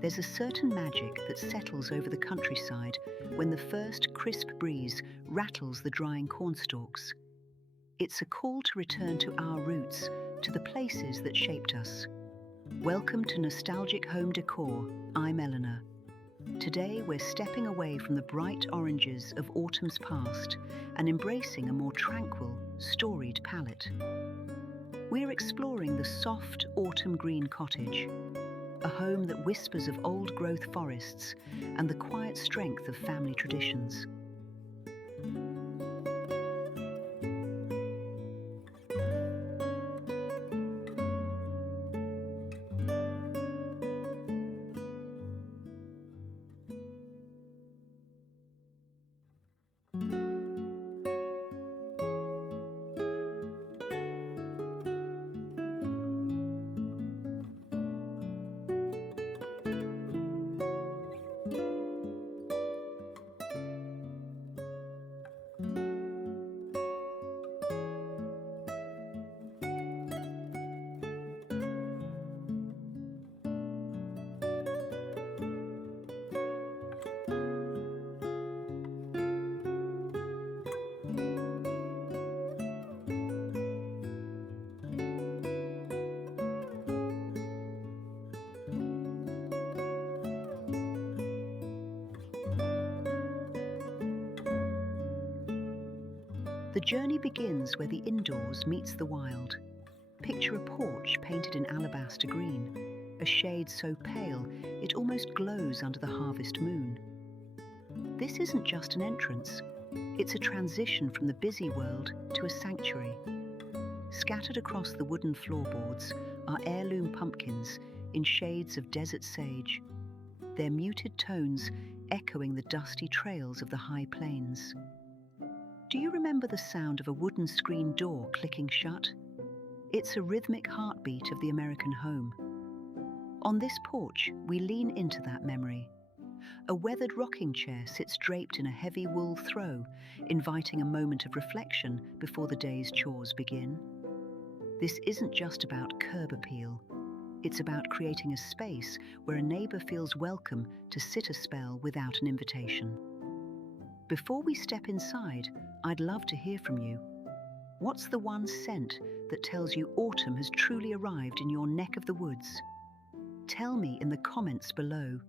There's a certain magic that settles over the countryside when the first crisp breeze rattles the drying cornstalks. It's a call to return to our roots, to the places that shaped us. Welcome to Nostalgic Home Decor. I'm Eleanor. Today we're stepping away from the bright oranges of autumn's past and embracing a more tranquil, storied palette. We're exploring the soft autumn green cottage, a home that whispers of old-growth forests and the quiet strength of family traditions. The journey begins where the indoors meets the wild. Picture a porch painted in alabaster green, a shade so pale it almost glows under the harvest moon. This isn't just an entrance, it's a transition from the busy world to a sanctuary. Scattered across the wooden floorboards are heirloom pumpkins in shades of desert sage, their muted tones echoing the dusty trails of the high plains. Do you remember the sound of a wooden screen door clicking shut? It's a rhythmic heartbeat of the American home. On this porch, we lean into that memory. A weathered rocking chair sits draped in a heavy wool throw, inviting a moment of reflection before the day's chores begin. This isn't just about curb appeal. It's about creating a space where a neighbor feels welcome to sit a spell without an invitation. Before we step inside, I'd love to hear from you. What's the one scent that tells you autumn has truly arrived in your neck of the woods? Tell me in the comments below.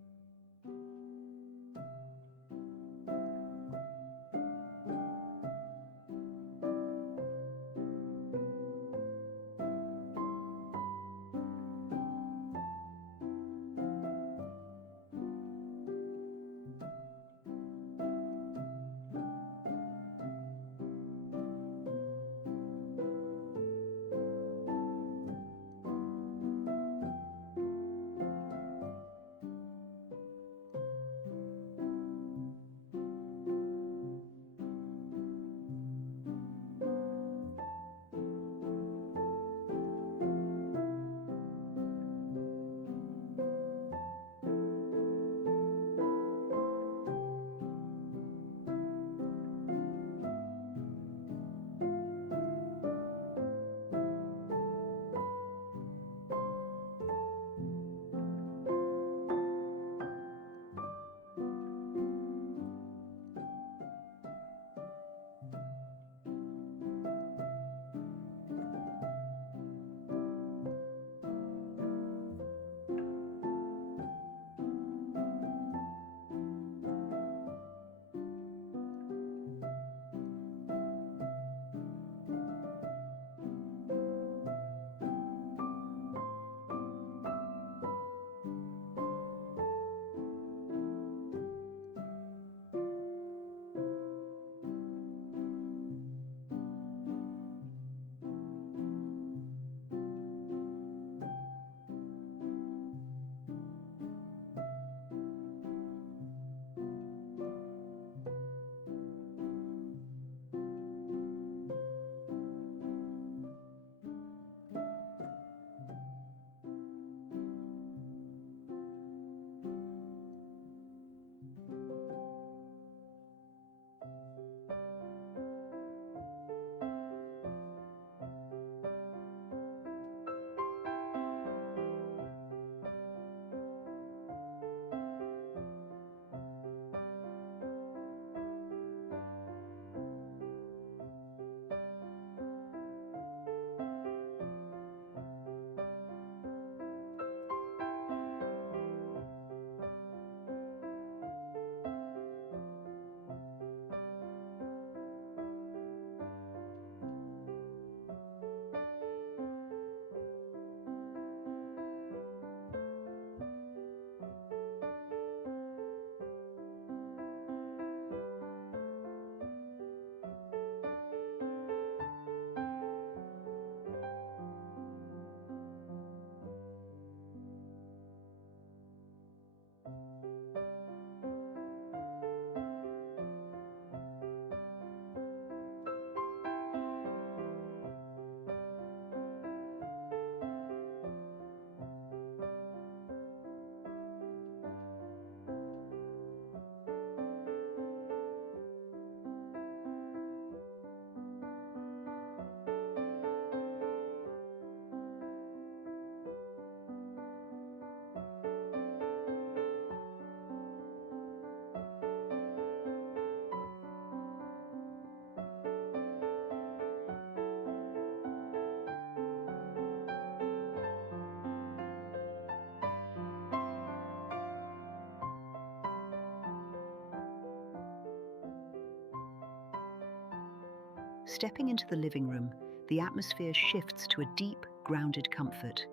Stepping into the living room, the atmosphere shifts to a deep, grounded comfort.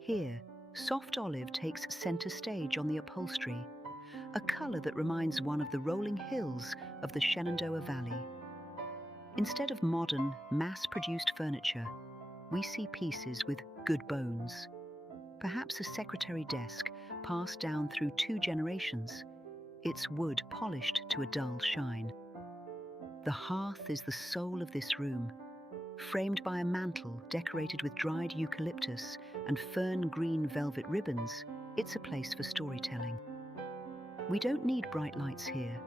Here, soft olive takes center stage on the upholstery, a color that reminds one of the rolling hills of the Shenandoah Valley. Instead of modern, mass-produced furniture, we see pieces with good bones. Perhaps a secretary desk passed down through 2 generations, its wood polished to a dull shine. The hearth is the soul of this room. Framed by a mantel decorated with dried eucalyptus and fern green velvet ribbons, it's a place for storytelling. We don't need bright lights here.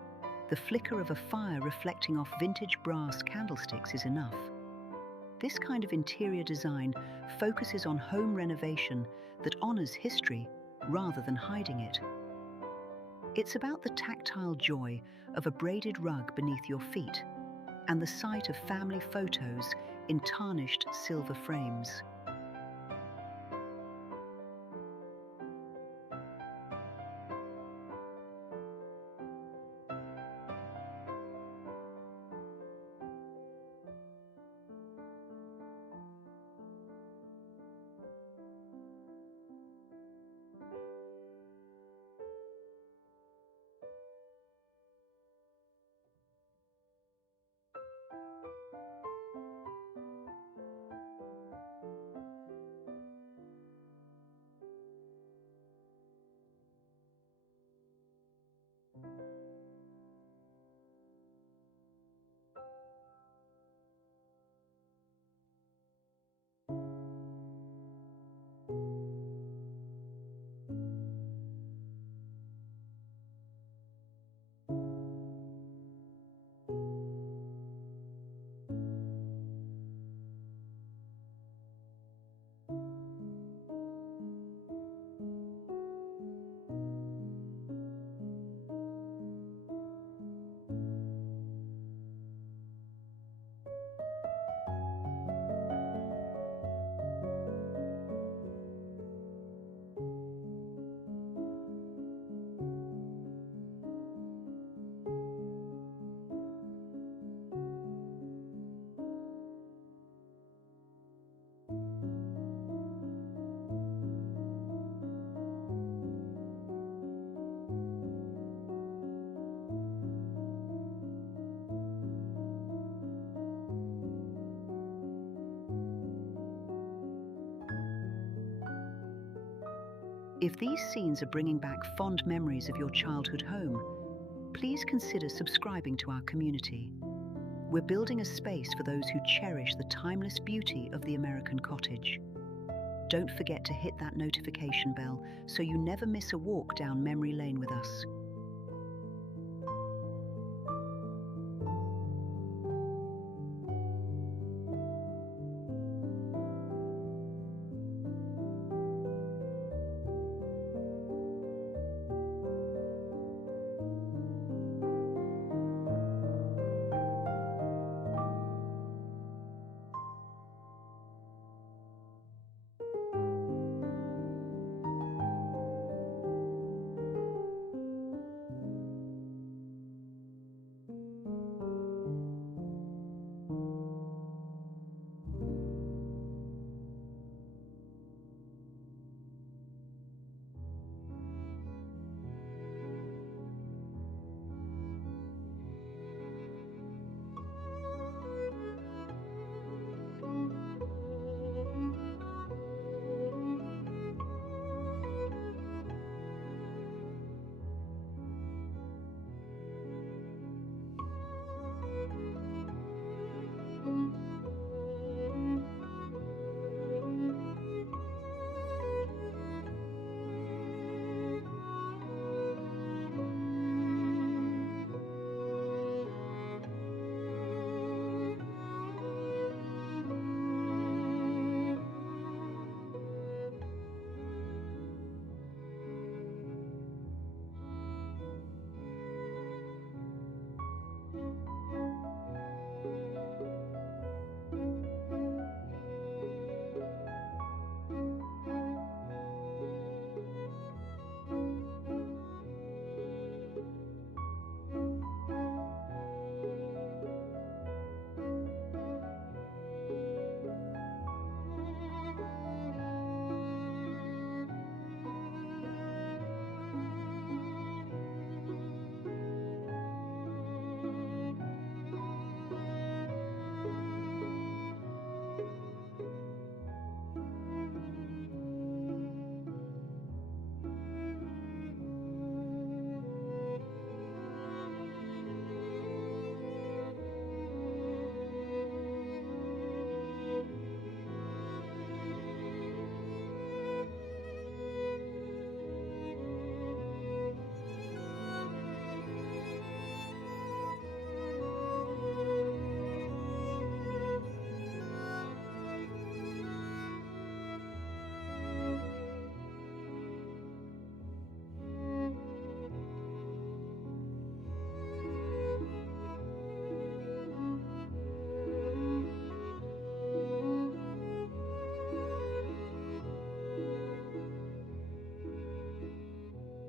The flicker of a fire reflecting off vintage brass candlesticks is enough. This kind of interior design focuses on home renovation that honors history rather than hiding it. It's about the tactile joy of a braided rug beneath your feet and the sight of family photos in tarnished silver frames. If these scenes are bringing back fond memories of your childhood home, please consider subscribing to our community. We're building a space for those who cherish the timeless beauty of the American cottage. Don't forget to hit that notification bell so you never miss a walk down memory lane with us.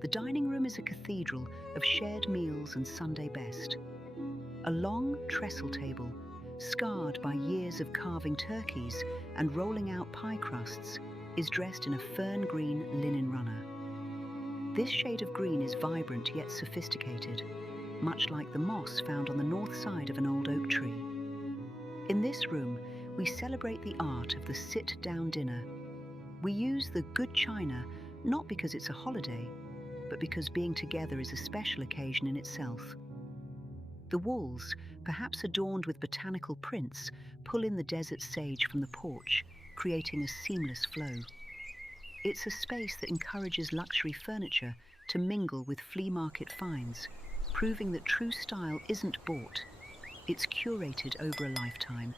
The dining room is a cathedral of shared meals and Sunday best. A long trestle table, scarred by years of carving turkeys and rolling out pie crusts, is dressed in a fern green linen runner. This shade of green is vibrant yet sophisticated, much like the moss found on the north side of an old oak tree. In this room, we celebrate the art of the sit-down dinner. We use the good china not because it's a holiday, but because being together is a special occasion in itself. The walls, perhaps adorned with botanical prints, pull in the desert sage from the porch, creating a seamless flow. It's a space that encourages luxury furniture to mingle with flea market finds, proving that true style isn't bought, it's curated over a lifetime.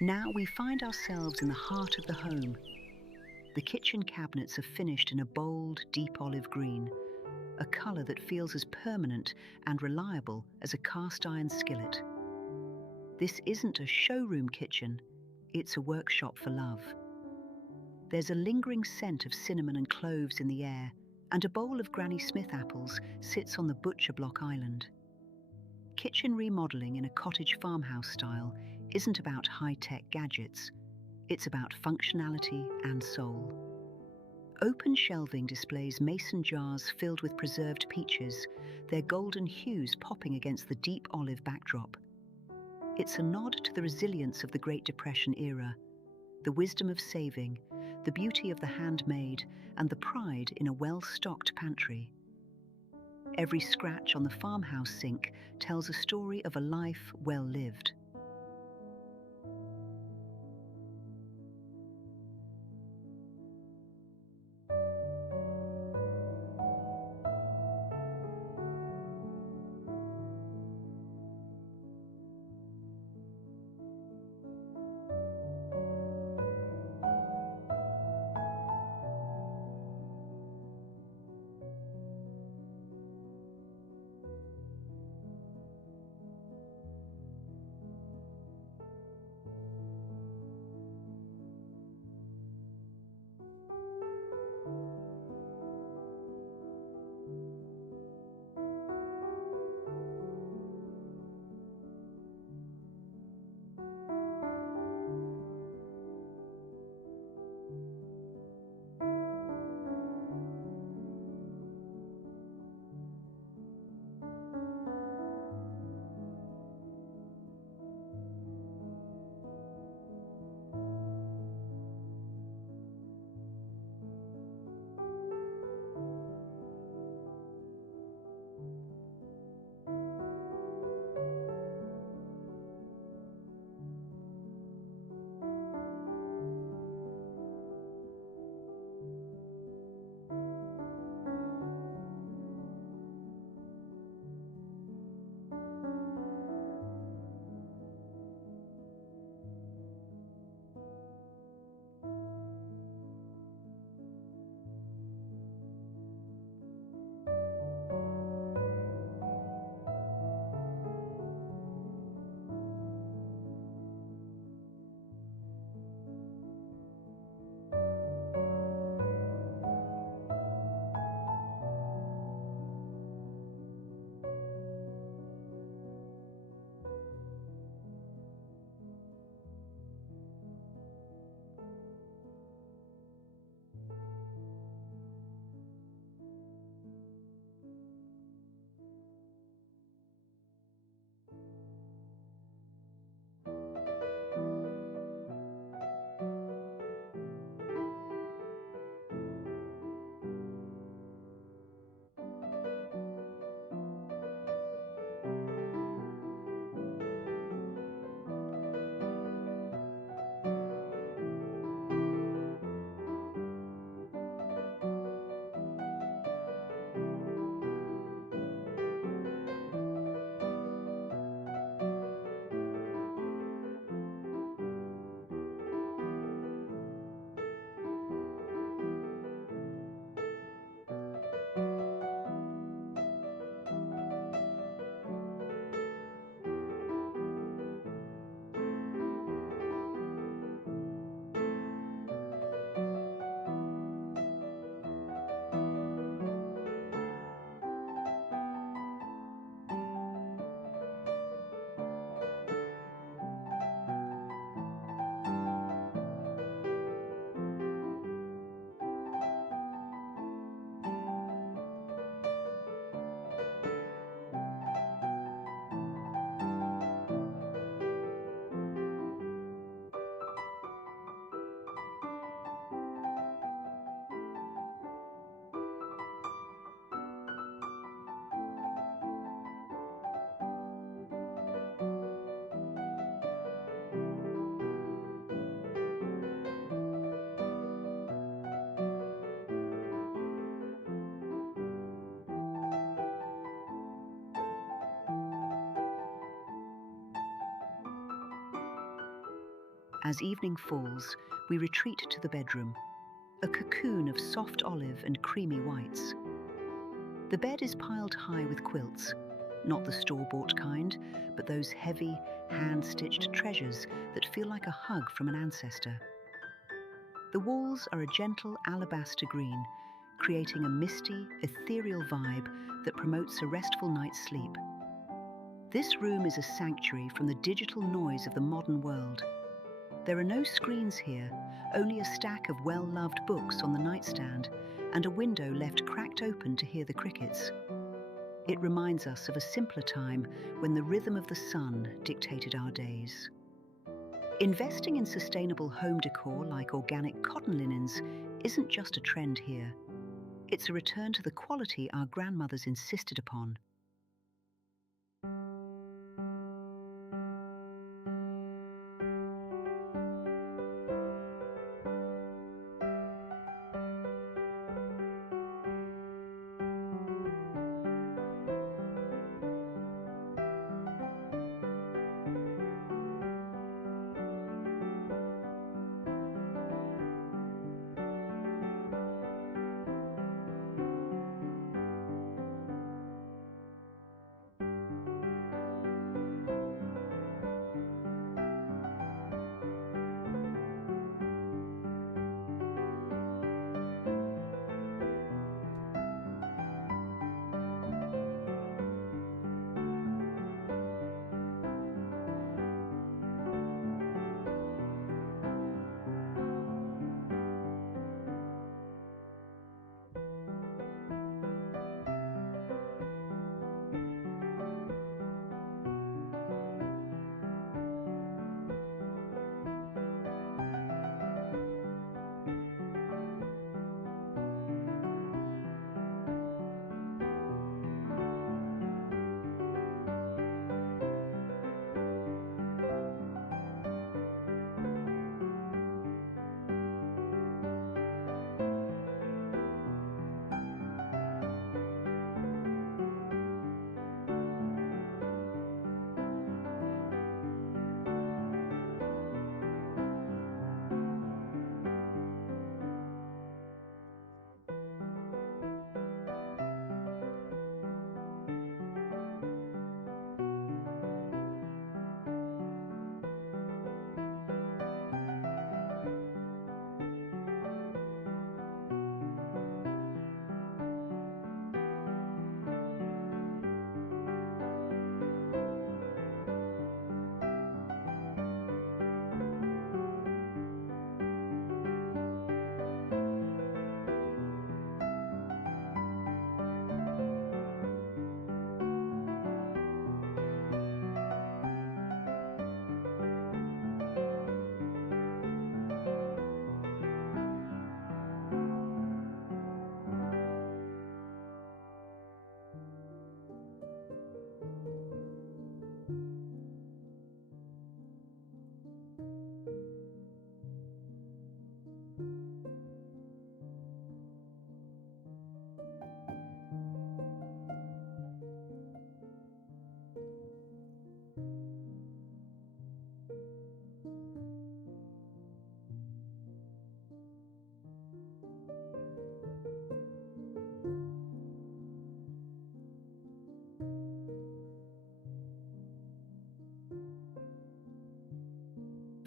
Now we find ourselves in the heart of the home. The kitchen cabinets are finished in a bold, deep olive green, a colour that feels as permanent and reliable as a cast iron skillet. This isn't a showroom kitchen, it's a workshop for love. There's a lingering scent of cinnamon and cloves in the air, and a bowl of Granny Smith apples sits on the butcher block island. Kitchen remodeling in a cottage farmhouse style isn't about high-tech gadgets, it's about functionality and soul. Open shelving displays mason jars filled with preserved peaches, their golden hues popping against the deep olive backdrop. It's a nod to the resilience of the Great Depression era, the wisdom of saving, the beauty of the handmade, and the pride in a well-stocked pantry. Every scratch on the farmhouse sink tells a story of a life well lived. As evening falls, we retreat to the bedroom, a cocoon of soft olive and creamy whites. The bed is piled high with quilts, not the store-bought kind, but those heavy, hand-stitched treasures that feel like a hug from an ancestor. The walls are a gentle alabaster green, creating a misty, ethereal vibe that promotes a restful night's sleep. This room is a sanctuary from the digital noise of the modern world. There are no screens here, only a stack of well-loved books on the nightstand and a window left cracked open to hear the crickets. It reminds us of a simpler time when the rhythm of the sun dictated our days. Investing in sustainable home decor like organic cotton linens isn't just a trend here. It's a return to the quality our grandmothers insisted upon.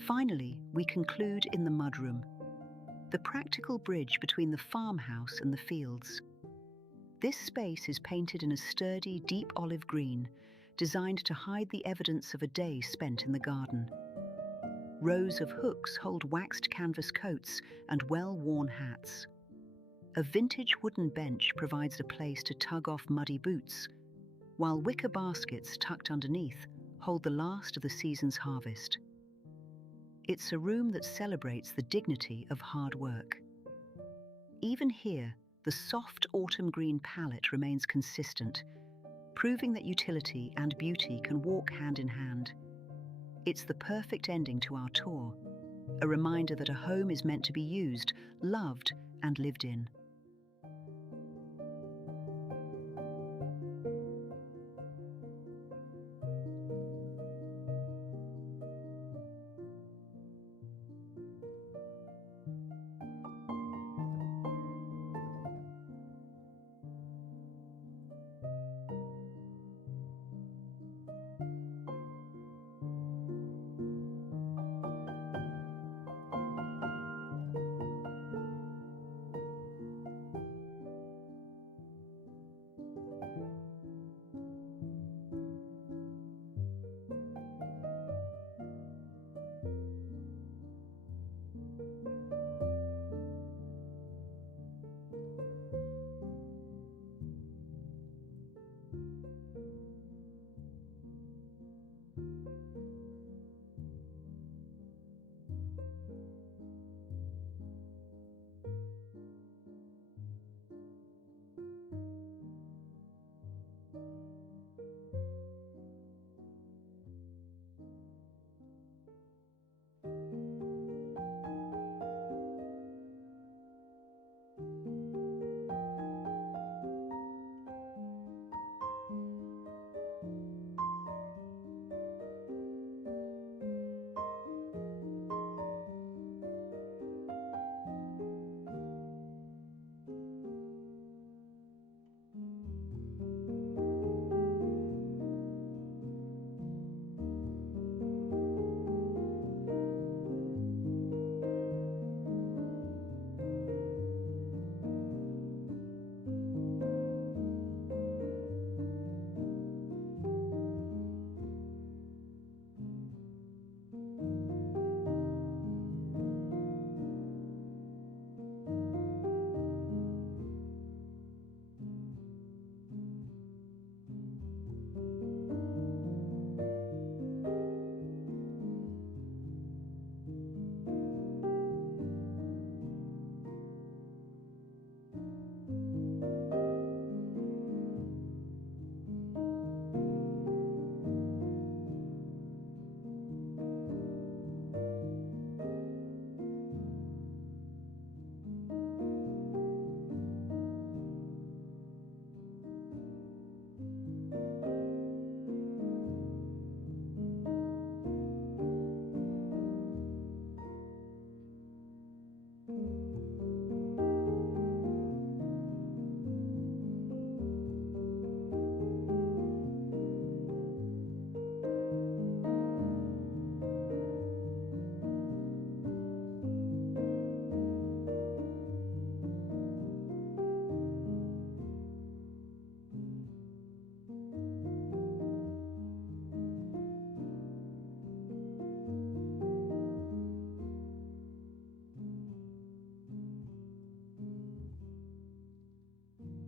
Finally, we conclude in the mudroom, the practical bridge between the farmhouse and the fields. This space is painted in a sturdy, deep olive green, designed to hide the evidence of a day spent in the garden. Rows of hooks hold waxed canvas coats and well-worn hats. A vintage wooden bench provides a place to tug off muddy boots, while wicker baskets tucked underneath hold the last of the season's harvest. It's a room that celebrates the dignity of hard work. Even here, the soft autumn green palette remains consistent, proving that utility and beauty can walk hand in hand. It's the perfect ending to our tour, a reminder that a home is meant to be used, loved, and lived in.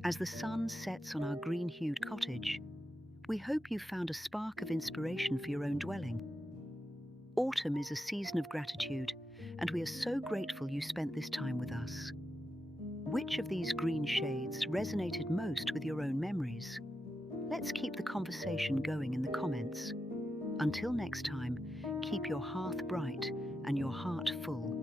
As the sun sets on our green-hued cottage, we hope you found a spark of inspiration for your own dwelling. Autumn is a season of gratitude, and we are so grateful you spent this time with us. Which of these green shades resonated most with your own memories? Let's keep the conversation going in the comments. Until next time, keep your hearth bright and your heart full.